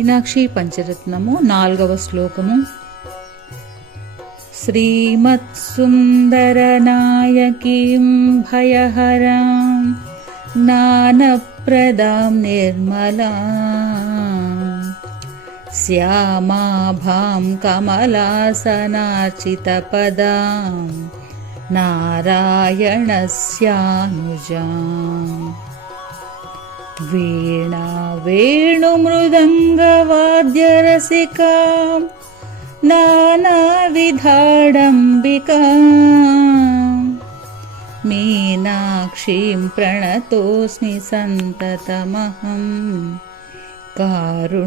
మీనాక్షి పంచరత్నము 4వ శ్లోకము. శ్రీమత్సుందరనాయకీం భయహరాం జ్ఞానప్రదాం నిర్మలాం శ్యామాభాం కమలాసనార్చితపదాం నారాయణస్యానుజాం వీణా వేణుమృదంగవాద్యరసికాం నానావిధాడంబికాం మీనాక్షీం ప్రణతోస్మి సంతతమహం కారుణ్యవారానిధిం.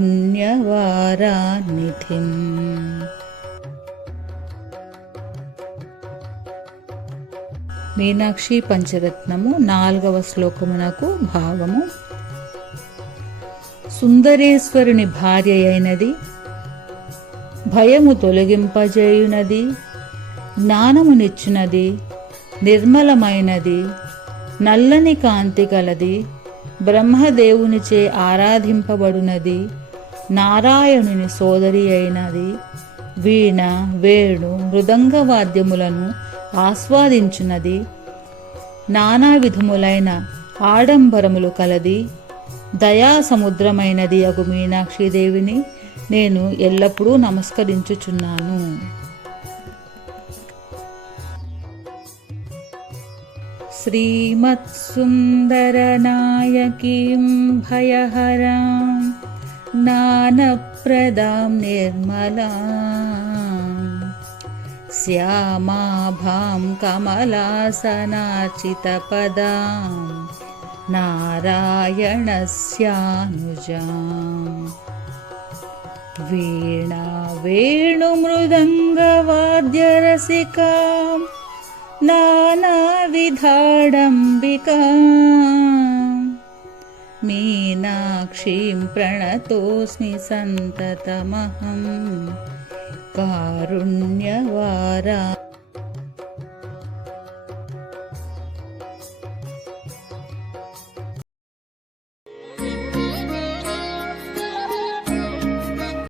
మీనాక్షి పంచరత్నము 4వ శ్లోకమునకు భావము. సుందరేశ్వరుని భార్య అయినది, భయము తొలగింపజేయునది, జ్ఞానమునిచ్చునది, నిర్మలమైనది, నల్లని కాంతి కలది, బ్రహ్మదేవునిచే ఆరాధింపబడునది, నారాయణుని సోదరి అయినది, వీణ వేణు మృదంగవాద్యములను ఆస్వాదించున్నది, నానా విధములైన ఆడంబరములు కలది, దయాసముద్రమైనది అగు మీనాక్షిదేవిని నేను ఎల్లప్పుడూ నమస్కరించుచున్నాను. శ్రీమత్సుందరనాయకీం భయహరాం జ్ఞానప్రదాం నిర్మలాం శ్యామాభాం కమలాసనార్చితపదాం నారాయణస్యానుజాం వీణా వేణుమృదంగవాద్యరసికాం నానావిధాడంబికాం మీనాక్షీం ప్రణతోస్మి సంతతమహం కారుణ్యవారా.